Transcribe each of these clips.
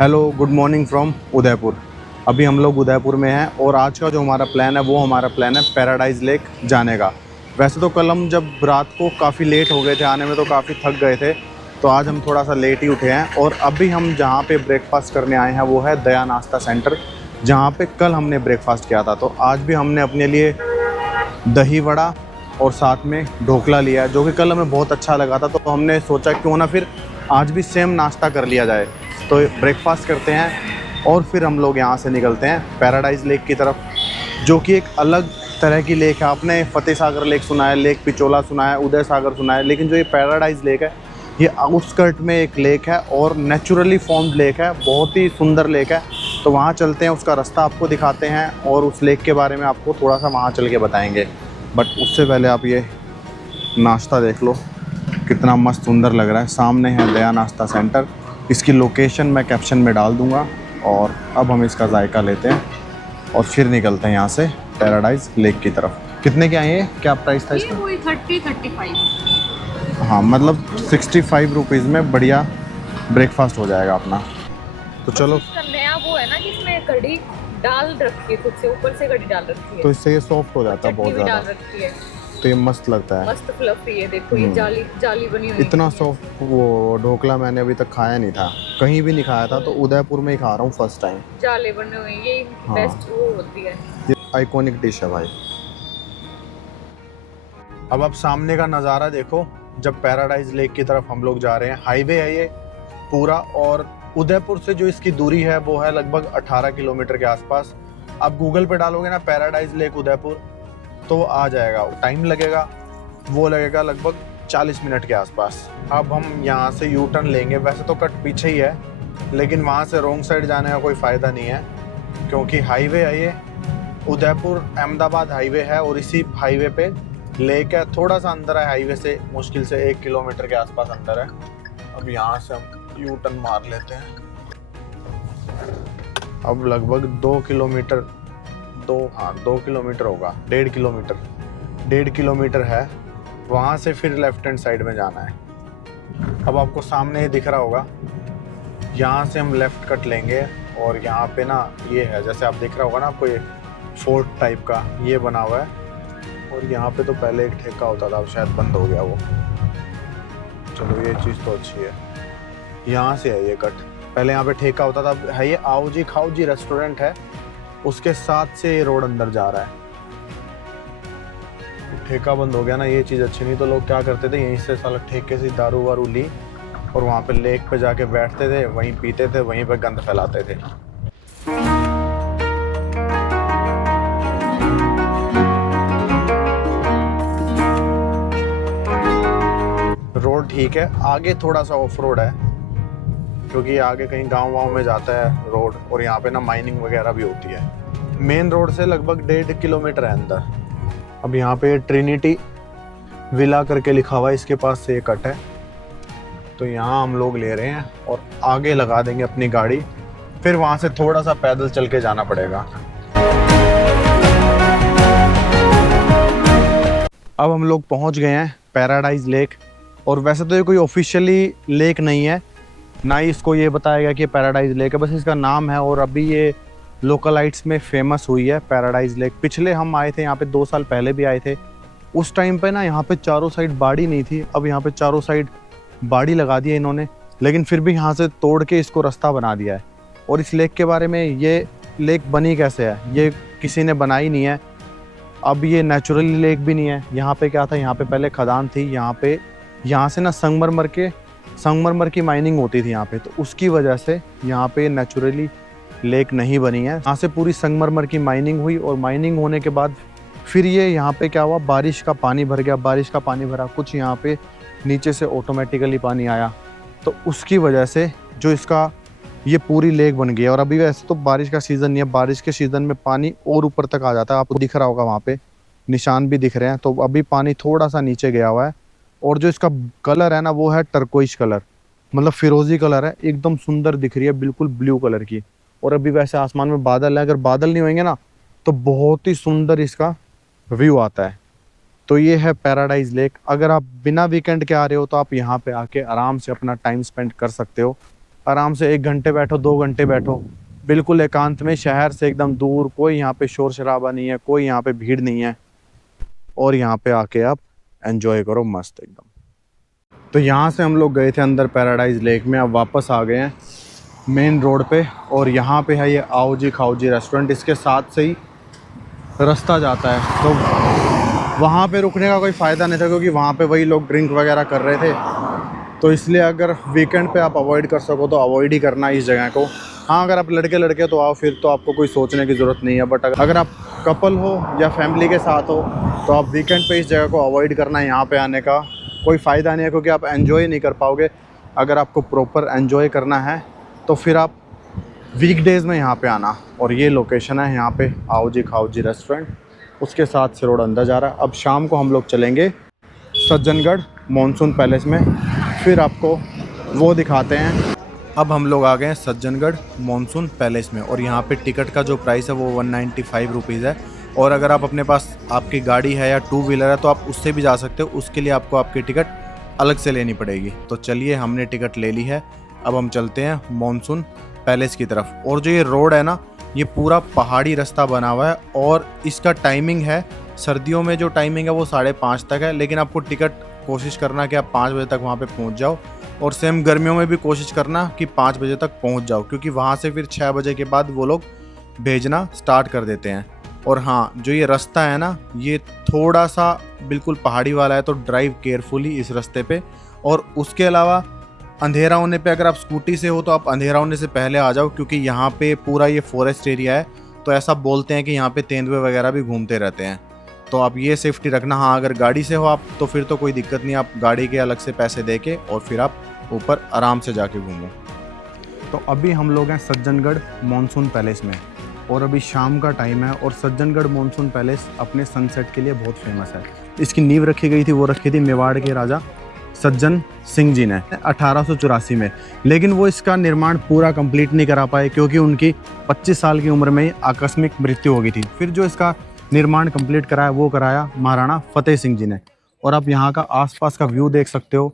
Hello, good morning from Udaipur. अभी हम लोग उदयपुर में हैं और आज का जो हमारा प्लान है वो हमारा प्लान है पैराडाइज लेक जाने का। वैसे तो कल हम जब रात को काफ़ी लेट हो गए थे, आने में तो काफ़ी थक गए थे, तो आज हम थोड़ा सा लेट ही उठे हैं। और अभी हम जहाँ पे ब्रेकफास्ट करने आए हैं वो है दया नाश्ता सेंटर, जहाँ पे कल हमने ब्रेकफास्ट किया था। तो आज भी हमने अपने लिए दही वड़ा और साथ में ढोकला लिया है, जो कि कल हमें बहुत अच्छा लगा था। तो हमने सोचा क्यों ना फिर आज भी सेम नाश्ता कर लिया जाए। तो ब्रेकफास्ट करते हैं और फिर हम लोग यहाँ से निकलते हैं पैराडाइज लेक की तरफ, जो कि एक अलग तरह की लेक है। आपने फतेह सागर लेक सुना है, लेक पिचोला सुना है, उदय सागर सुना है, लेकिन जो ये पैराडाइज लेक है ये आउटस्कर्ट में एक लेक है और नेचुरली फॉर्म्ड लेक है, बहुत ही सुंदर लेक है। तो वहाँ चलते हैं, उसका रास्ता आपको दिखाते हैं और उस लेक के बारे में आपको थोड़ा सा वहाँ चल के बताएंगे। बट उससे पहले आप ये नाश्ता देख लो, कितना मस्त सुंदर लग रहा है। सामने है दया नाश्ता सेंटर, इसकी लोकेशन मैं कैप्शन में डाल दूंगा। और अब हम इसका जायका लेते हैं और फिर निकलते हैं यहाँ से पैराडाइज लेक की तरफ। कितने के आए हैं, क्या प्राइस था ये इसका? वही 30-35। हाँ, मतलब 65 रुपीज़ में बढ़िया ब्रेकफास्ट हो जाएगा अपना। तो चलो। इसका नया वो है ना कि इसमें कढ़ी डाल रखी है, खुद से ऊपर से कढ़ी डाल रखी है, तो इससे ये सॉफ्ट हो जाता है चटनी बहुत भी डाल ज़्यादा, रखी है, तो ये मस्त लगता है। मस्त फ्लफी है। देखो ये जाली जाली बनी हुई इतना है। सॉफ्ट वो ढोकला मैंने अभी तक खाया नहीं था, कहीं भी नहीं खाया था, तो उदयपुर में ही खा रहा हूँ फर्स्ट टाइम। जाले बने हुए हैं, ये इनकी हाँ, बेस्ट वो होती है। ये आइकॉनिक डिश है भाई। अब आप सामने का नज़ारा देखो, जब पैराडाइज लेक की तरफ हम लोग जा रहे हैं, हाईवे है ये पूरा, और उदयपुर से जो इसकी दूरी है वो है लगभग 18 किलोमीटर के आसपास। आप गूगल पे डालोगे ना पैराडाइज लेक उदयपुर तो आ जाएगा। टाइम लगेगा, वो लगेगा लगभग 40 मिनट के आसपास। अब हम यहाँ से यू टर्न लेंगे, वैसे तो कट पीछे ही है, लेकिन वहाँ से रोंग साइड जाने का कोई फ़ायदा नहीं है, क्योंकि हाईवे है ये, उदयपुर अहमदाबाद हाईवे है, और इसी हाईवे पे लेक है। थोड़ा सा अंदर है हाईवे से, मुश्किल से 1 किलोमीटर के आसपास अंदर है। अब यहाँ से हम यू टर्न मार लेते हैं। अब लगभग 2 किलोमीटर, 2 किलोमीटर होगा, 1.5 किलोमीटर है। वहाँ से फिर लेफ्ट हैंड साइड में जाना है। अब आपको सामने ही दिख रहा होगा, यहाँ से हम लेफ़्ट कट लेंगे और यहाँ पे ना ये है, जैसे आप दिख रहा होगा ना आपको, ये फोर्ट टाइप का ये बना हुआ है। और यहाँ पे तो पहले एक ठेका होता था, अब शायद बंद हो गया वो। चलो ये चीज़ तो अच्छी है, यहाँ से है ये कट। पहले यहाँ पे ठेका होता था, है ये आओ जी खाओ जी रेस्टोरेंट है, उसके साथ से ये रोड अंदर जा रहा है। ठेका बंद हो गया ना, ये चीज़ अच्छी नहीं। तो लोग क्या करते थे, यहीं से साला ठेके से दारू वारू ली और वहाँ पे लेक पे जाके बैठते थे, वहीं पीते थे, वहीं पे गंद फैलाते थे। रोड ठीक है, आगे थोड़ा सा ऑफ रोड है, क्योंकि आगे कहीं गांव वाँव में जाता है रोड, और यहाँ पे ना माइनिंग वगैरह भी होती है। मेन रोड से लगभग 1.5 किलोमीटर है अंदर। अब यहाँ पे ट्रिनिटी विला करके लिखा हुआ है, इसके पास से ये कट है, तो यहाँ हम लोग ले रहे हैं और आगे लगा देंगे अपनी गाड़ी, फिर वहाँ से थोड़ा सा पैदल चल के जाना पड़ेगा। अब हम लोग पहुँच गए हैं पैराडाइज लेक, और वैसे तो ये कोई ऑफिशियली लेक नहीं है, ना ही इसको ये बताया गया कि ये पैराडाइज लेक है, बस इसका नाम है। और अभी ये लोकलाइट्स में फेमस हुई है पैराडाइज लेक। पिछले हम आए थे यहाँ पे 2 साल पहले भी आए थे, उस टाइम पे ना यहाँ पे चारों साइड बाड़ी नहीं थी, अब यहाँ पे चारों साइड बाड़ी लगा दी है इन्होंने, लेकिन फिर भी यहाँ से तोड़ के इसको रास्ता बना दिया है। और इस लेक के बारे में, ये लेक बनी कैसे है, ये किसी ने बनाई नहीं है। अब ये नेचुरली लेक भी नहीं है। यहाँ पे क्या था, यहाँ पे पहले खदान थी, यहाँ से ना संगमरमर की माइनिंग होती थी यहाँ पे, तो उसकी वजह से यहाँ पे नेचुरली लेक नहीं बनी है। यहाँ से पूरी संगमरमर की माइनिंग हुई, और माइनिंग होने के बाद फिर ये यहाँ पे क्या हुआ, बारिश का पानी भर गया, बारिश का पानी भरा, कुछ यहाँ पे नीचे से ऑटोमेटिकली पानी आया, तो उसकी वजह से जो इसका ये पूरी लेक बन गई है। और अभी वैसे तो बारिश का सीज़न नहीं है, बारिश के सीज़न में पानी और ऊपर तक आ जाता है, आपको दिख रहा होगा वहाँ पे निशान भी दिख रहे हैं। तो अभी पानी थोड़ा सा नीचे गया हुआ है, और जो इसका कलर है ना वो है टर्कोइश कलर, मतलब फिरोजी कलर है, एकदम सुंदर दिख रही है, बिल्कुल ब्लू कलर की। और अभी वैसे आसमान में बादल है, अगर बादल नहीं होंगे ना तो बहुत ही सुंदर इसका व्यू आता है। तो ये है पैराडाइज लेक। अगर आप बिना वीकेंड के आ रहे हो तो आप यहाँ पे आके आराम से अपना टाइम स्पेंड कर सकते हो। आराम से 1 घंटे बैठो, 2 घंटे बैठो, बिल्कुल एकांत में, शहर से एकदम दूर, कोई यहाँ पे शोर शराबा नहीं है, कोई यहाँ पे भीड़ नहीं है, और यहाँ पे आके आप एंजॉय करो मस्त एकदम। तो यहाँ से हम लोग गए थे अंदर पैराडाइज लेक में, अब वापस आ गए हैं मेन रोड पे, और यहाँ पे है ये आओ जी खाओ जी रेस्टोरेंट, इसके साथ से ही रास्ता जाता है। तो वहाँ पे रुकने का कोई फ़ायदा नहीं था क्योंकि वहाँ पे वही लोग ड्रिंक वगैरह कर रहे थे, तो इसलिए अगर वीकेंड पे आप अवॉइड कर सको तो अवॉइड ही करना इस जगह को। हाँ, अगर आप लड़के लड़के तो आओ, फिर तो आपको कोई सोचने की ज़रूरत नहीं है, बट अगर आप कपल हो या फैमिली के साथ हो तो आप वीकेंड पे इस जगह को अवॉइड करना, यहाँ पे आने का कोई फ़ायदा नहीं है, क्योंकि आप एंजॉय नहीं कर पाओगे। अगर आपको प्रॉपर एंजॉय करना है तो फिर आप वीकडेज़ में यहाँ पे आना। और ये लोकेशन है यहाँ पे आओ जी खाओ जी रेस्टोरेंट, उसके साथ से रोड अंदर जा रहा है। अब शाम को हम लोग चलेंगे सज्जनगढ़ मॉनसून पैलेस में, फिर आपको वो दिखाते हैं। अब हम लोग आ गए हैं सज्जनगढ़ मॉनसून पैलेस में, और यहाँ पे टिकट का जो प्राइस है वो 195 रुपीज़ है। और अगर आप अपने पास आपकी गाड़ी है या 2 व्हीलर है तो आप उससे भी जा सकते हो, उसके लिए आपको आपकी टिकट अलग से लेनी पड़ेगी। तो चलिए, हमने टिकट ले ली है, अब हम चलते हैं मॉनसून पैलेस की तरफ। और जो ये रोड है ना, ये पूरा पहाड़ी रास्ता बना हुआ है, और इसका टाइमिंग है, सर्दियों में जो टाइमिंग है वो 5:30 तक है, लेकिन आपको टिकट कोशिश करना कि आप 5 बजे तक वहाँ पे पहुँच जाओ। और सेम गर्मियों में भी कोशिश करना कि 5 बजे तक पहुँच जाओ, क्योंकि वहाँ से फिर 6 बजे के बाद वो लोग भेजना स्टार्ट कर देते हैं। और हाँ, जो ये रास्ता है ना, ये थोड़ा सा बिल्कुल पहाड़ी वाला है, तो ड्राइव केयरफुली इस रास्ते पे। और उसके अलावा अंधेरा होने पे, अगर आप स्कूटी से हो तो आप अंधेरा होने से पहले आ जाओ, क्योंकि यहाँ पे पूरा ये फॉरेस्ट एरिया है, तो ऐसा बोलते हैं कि यहाँ पे तेंदुए वगैरह भी घूमते रहते हैं, तो आप ये सेफ्टी रखना। हाँ, अगर गाड़ी से हो आप तो फिर तो कोई दिक्कत नहीं, आप गाड़ी के अलग से पैसे दे के और फिर आप ऊपर आराम से जाके घूमो। तो अभी हम लोग हैं सज्जनगढ़ मॉनसून पैलेस में, और अभी शाम का टाइम है, और सज्जनगढ़ मॉनसून पैलेस अपने सनसेट के लिए बहुत फेमस है। इसकी नींव रखी गई थी, वो रखी थी मेवाड़ के राजा सज्जन सिंह जी ने 1884 में, लेकिन वो इसका निर्माण पूरा कंप्लीट नहीं करा पाए, क्योंकि उनकी 25 साल की उम्र में ही आकस्मिक मृत्यु हो गई थी। फिर जो इसका निर्माण कंप्लीट कराया वो कराया महाराणा फतेह सिंह जी ने। और आप यहाँ का आसपास का व्यू देख सकते हो,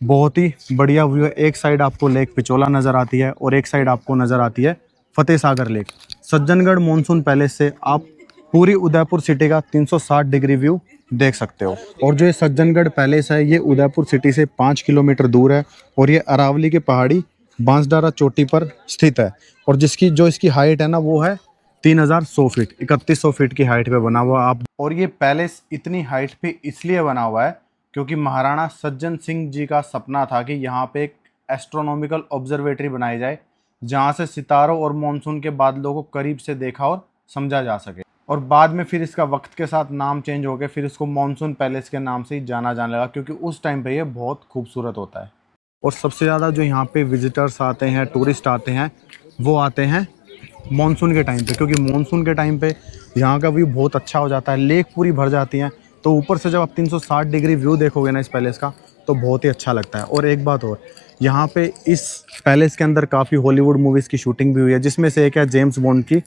बहुत ही बढ़िया व्यू है। एक साइड आपको लेक पिचोला नज़र आती है, और एक साइड आपको नज़र आती है Fateh Sagar lake. Sajjangarh monsoon palace से आप पूरी उदयपुर सिटी का 360 डिग्री व्यू देख सकते हो। और जो ये सज्जनगढ़ पैलेस है, ये उदयपुर सिटी से 5 किलोमीटर दूर है, और ये अरावली के पहाड़ी बांसडारा चोटी पर स्थित है। और जो इसकी हाइट है ना, वो है 3100 फीट, 3100 फीट की हाइट पे बना हुआ आप। और ये पैलेस इतनी हाइट पे इसलिए बना हुआ है क्योंकि महाराणा सज्जन सिंह जी का सपना था कि यहाँ पे एक एस्ट्रोनॉमिकल ऑब्जर्वेटरी बनाई जाए, जहाँ से सितारों और मॉनसून के बादलों को करीब से देखा और समझा जा सके। और बाद में फिर इसका वक्त के साथ नाम चेंज हो गया, फिर इसको मॉनसून पैलेस के नाम से ही जाना जाने लगा, क्योंकि उस टाइम पे ये बहुत खूबसूरत होता है। और सबसे ज़्यादा जो यहाँ पे विजिटर्स आते हैं, टूरिस्ट आते हैं, वो आते हैं मॉनसून के टाइम पे, क्योंकि मॉनसून के टाइम पे यहाँ का व्यू बहुत अच्छा हो जाता है, लेक पूरी भर जाती हैं। तो ऊपर से जब आप 360 डिग्री व्यू देखोगे ना इस पैलेस का, तो बहुत ही अच्छा लगता है। और एक बात और, यहाँ पे इस पैलेस के अंदर काफ़ी हॉलीवुड मूवीज़ की शूटिंग भी हुई है, जिसमें से एक है जेम्स बॉन्ड की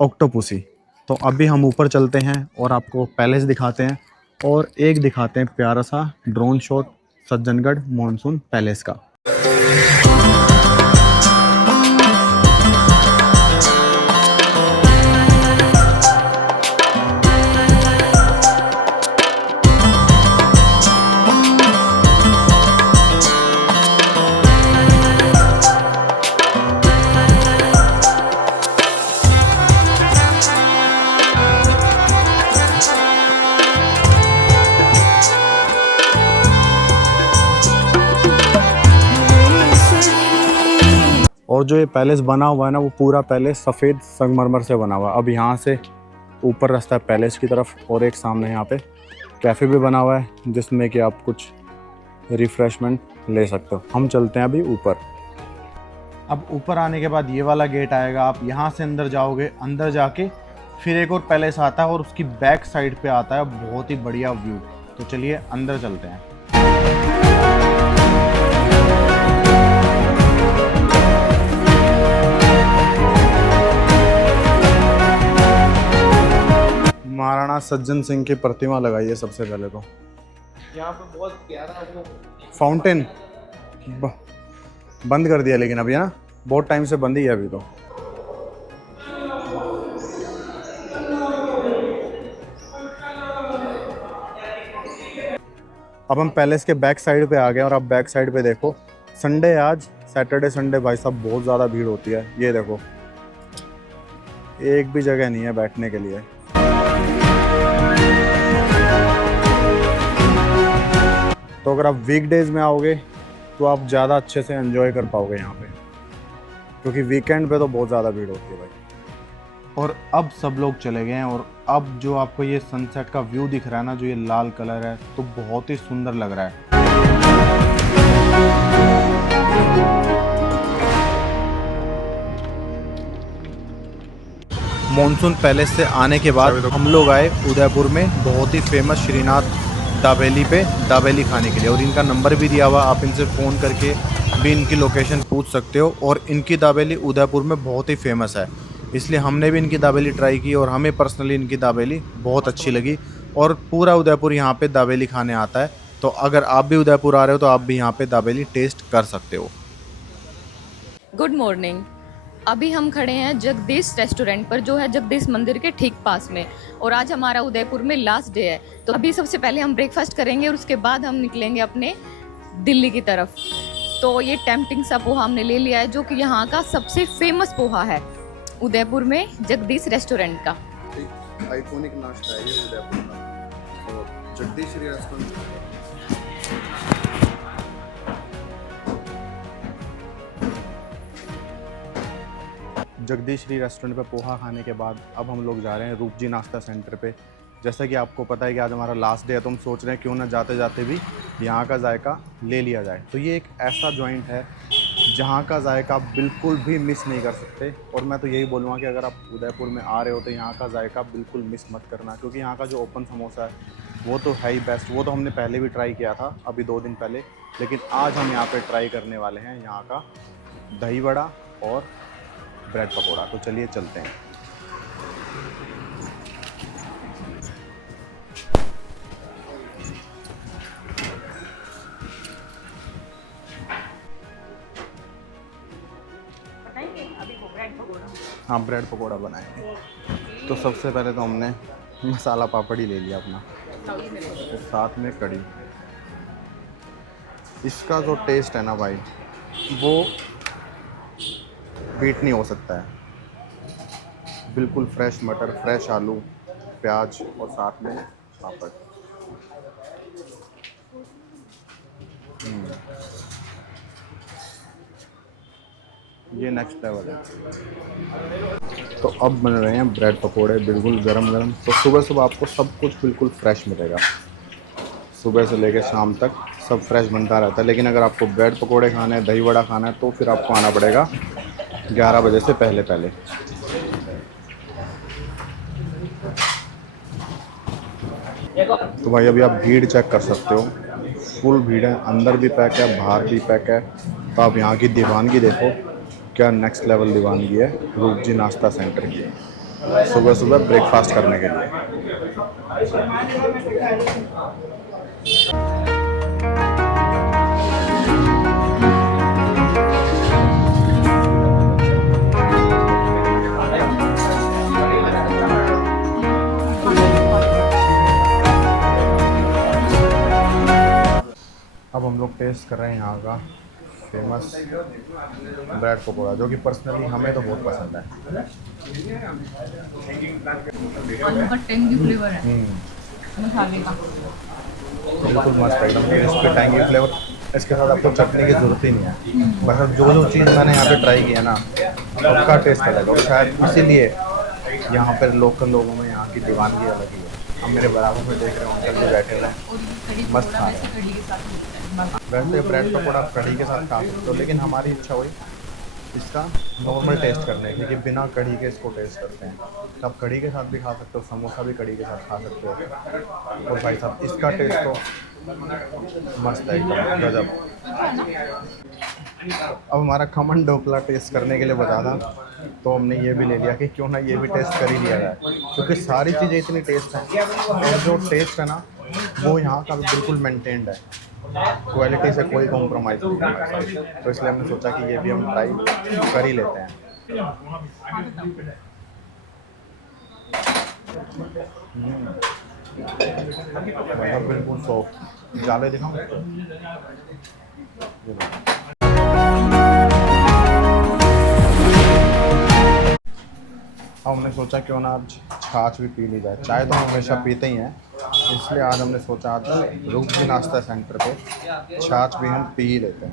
ऑक्टोपसी। तो अभी हम ऊपर चलते हैं और आपको पैलेस दिखाते हैं, और एक दिखाते हैं प्यारा सा drone shot Sajjangarh monsoon palace का। और जो ये पैलेस बना हुआ है ना, वो पूरा पैलेस सफ़ेद संगमरमर से बना हुआ है। अब यहाँ से ऊपर रास्ता है पैलेस की तरफ, और एक सामने यहाँ पे कैफ़े भी बना हुआ है, जिसमें कि आप कुछ रिफ़्रेशमेंट ले सकते हो। हम चलते हैं अभी ऊपर। अब ऊपर आने के बाद ये वाला गेट आएगा, आप यहाँ से अंदर जाओगे, अंदर जाके फिर एक और पैलेस आता है, और उसकी बैक साइड पे आता है बहुत ही बढ़िया व्यू। तो चलिए अंदर चलते हैं। महाराणा सज्जन सिंह की प्रतिमा लगाई है सबसे पहले तो। यहाँ पे बहुत प्यारा वो फाउंटेन बंद कर दिया लेकिन अभी है ना, बहुत टाइम से बंद ही है अभी तो। अब हम पैलेस के बैक साइड पे आ गए और अब बैक साइड पे देखो, संडे आज, सैटरडे संडे भाई साहब बहुत ज़्यादा भीड़ होती है। ये देखो एक भी जगह नहीं है बैठने के लिए। तो अगर आप वीकडेज में आओगे तो आप ज़्यादा अच्छे से एंजॉय कर पाओगे यहाँ पे, क्योंकि वीकेंड पे तो बहुत ज़्यादा भीड़ होती है भाई। और अब सब लोग चले गए हैं और अब जो आपको ये सनसेट का व्यू दिख रहा है ना, जो ये लाल कलर है, तो बहुत ही सुंदर लग रहा है। मॉनसून पैलेस से आने के बाद हम लोग आए उदयपुर में बहुत ही फेमस श्रीनाथ दाबेली पे दाबेली खाने के लिए, और इनका नंबर भी दिया हुआ, आप इनसे फ़ोन करके भी इनकी लोकेशन पूछ सकते हो। और इनकी दाबेली उदयपुर में बहुत ही फेमस है, इसलिए हमने भी इनकी दाबेली ट्राई की और हमें पर्सनली इनकी दाबेली बहुत अच्छी लगी। और पूरा उदयपुर यहाँ पे दाबेली खाने आता है, तो अगर आप भी उदयपुर आ रहे हो तो आप भी यहाँ पे दाबेली टेस्ट कर सकते हो। Good morning. अभी हम खड़े हैं जगदीश रेस्टोरेंट पर, जो है जगदीश मंदिर के ठीक पास में, और आज हमारा उदयपुर में लास्ट डे है। तो अभी सबसे पहले हम ब्रेकफास्ट करेंगे और उसके बाद हम निकलेंगे अपने दिल्ली की तरफ। तो ये टेम्पटिंग सा पोहा हमने ले लिया है, जो कि यहाँ का सबसे फेमस पोहा है उदयपुर में जगदीश रेस्टोरेंट का। आइकॉनिक नाश्ता है ये उदयपुर का, तो जगदीश रेस्टोरेंट। जगदीश रेस्टोरेंट पे पोहा खाने के बाद अब हम लोग जा रहे हैं रूपजी नाश्ता सेंटर पे। जैसा कि आपको पता है कि आज हमारा लास्ट डे है, तो हम सोच रहे हैं क्यों ना जाते जाते भी यहाँ का जायका ले लिया जाए। तो ये एक ऐसा जॉइंट है जहाँ का जायका आप बिल्कुल भी मिस नहीं कर सकते। और मैं तो यही बोलूँगा कि अगर आप उदयपुर में आ रहे हो तो यहाँ का जायका बिल्कुल मिस मत करना, क्योंकि यहाँ का जो ओपन समोसा है वो तो है ही बेस्ट। वो तो हमने पहले भी ट्राई किया था अभी 2 दिन पहले, लेकिन आज हम यहाँ पे ट्राई करने वाले हैं यहाँ का दही वड़ा और ब्रेड पकौड़ा। तो चलिए चलते हैं। हाँ, ब्रेड पकौड़ा बनाएंगे। तो सबसे पहले तो हमने मसाला पापड़ी ले लिया अपना, तो साथ में कड़ी। इसका जो टेस्ट है ना भाई, वो बीट नहीं हो सकता है। बिल्कुल फ्रेश मटर, फ्रेश आलू, प्याज और साथ में पापड़। ये नेक्स्ट लेवल है। तो अब बन रहे हैं ब्रेड पकोड़े, बिल्कुल गरम गरम। तो सुबह सुबह आपको सब कुछ बिल्कुल फ्रेश मिलेगा, सुबह से लेकर शाम तक सब फ्रेश बनता रहता है। लेकिन अगर आपको ब्रेड पकोड़े खाने हैं, दही वड़ा खाना है, तो फिर आपको आना पड़ेगा 11 बजे से पहले पहले। तो भाई अभी आप भीड़ चेक कर सकते हो, फुल भीड़ है, अंदर भी पैक है, बाहर भी पैक है। तो आप यहाँ की दीवानगी देखो, क्या नेक्स्ट लेवल दीवानगी है रूपजी नाश्ता सेंटर की, सुबह सुबह ब्रेकफास्ट करने के लिए। अब हम लोग टेस्ट कर रहे हैं यहाँ का फेमस ब्रेड पकौड़ा, जो कि पर्सनली हमें तो बहुत पसंद है। आलू का टेंगी फ्लेवर है मसाले का, बिल्कुल मस्त है एकदम, क्रिस्पी टैंगी फ्लेवर। इसके साथ आपको चटनी की ज़रूरत ही नहीं है। बस जो चीज़ मैंने यहाँ पे ट्राई किया ना, सबका टेस्ट अलग है, और शायद इसीलिए यहाँ पर लोकल लोगों में यहाँ की दीवानगी अलग ही है। हम मेरे बराबर में देख रहे हो अंकल भी बैठे हुए हैं, मस्त खा रहे हैं। वैसे ब्रेड पकौड़ा कढ़ी के साथ खा सकते हो, लेकिन हमारी इच्छा हुई इसका नॉर्मल टेस्ट करने की, कि बिना कढ़ी के इसको टेस्ट करते हैं। तो आप कढ़ी के साथ भी खा सकते हो, समोसा भी कढ़ी के साथ खा सकते हो। और भाई साहब इसका टेस्ट तो मस्त है एकदम गजब। अब हमारा खमन ढोकला टेस्ट करने के लिए बता था, तो हमने ये भी ले लिया कि क्यों ना ये भी टेस्ट कर ही लिया जाए, क्योंकि सारी चीज़ें इतनी टेस्ट हैं, और जो टेस्ट है ना वो यहाँ का भी बिल्कुल मेंटेन्ड है। क्वालिटी से कोई कॉम्प्रोमाइज़ नहीं है, तो इसलिए हमने सोचा कि ये भी हम ट्राई कर ही लेते हैं। मतलब बिल्कुल सॉफ्ट। जाले दिखाऊं? ये लो। अब हमने सोचा क्यों ना आज छाछ भी पी ली जाए। चाय तो हम हमेशा पीते ही हैं, इसलिए आज हमने सोचा आज रुक भी नाश्ता सेंटर पे छाछ भी हम पी ही लेते हैं।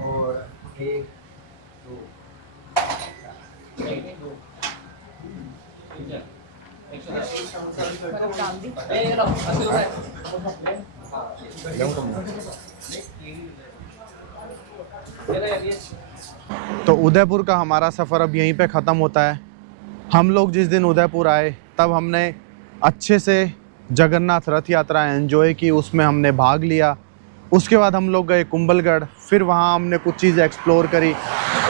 तो उदयपुर का हमारा सफ़र अब यहीं पे ख़त्म होता है। हम लोग जिस दिन उदयपुर आए तब हमने अच्छे से जगन्नाथ रथ यात्रा एंजॉय की, उसमें हमने भाग लिया। उसके बाद हम लोग गए कुंभलगढ़, फिर वहाँ हमने कुछ चीज़ें एक्सप्लोर करी।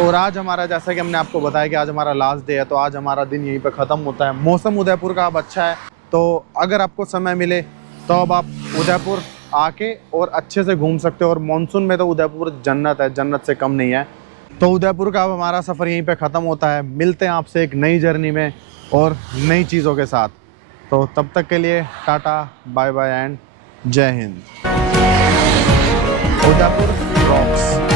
और आज हमारा, जैसा कि हमने आपको बताया कि आज हमारा लास्ट डे है, तो आज हमारा दिन यहीं पे ख़त्म होता है। मौसम उदयपुर का अब अच्छा है, तो अगर आपको समय मिले तो अब आप उदयपुर आके और अच्छे से घूम सकते हो। और मानसून में तो उदयपुर जन्नत है, जन्नत से कम नहीं है। तो उदयपुर का अब हमारा सफ़र यहीं पे ख़त्म होता है। मिलते हैं आपसे एक नई जर्नी में और नई चीज़ों के साथ। तो तब तक के लिए टाटा, बाय बाय एंड जय हिंद। उदयपुर रॉक्स।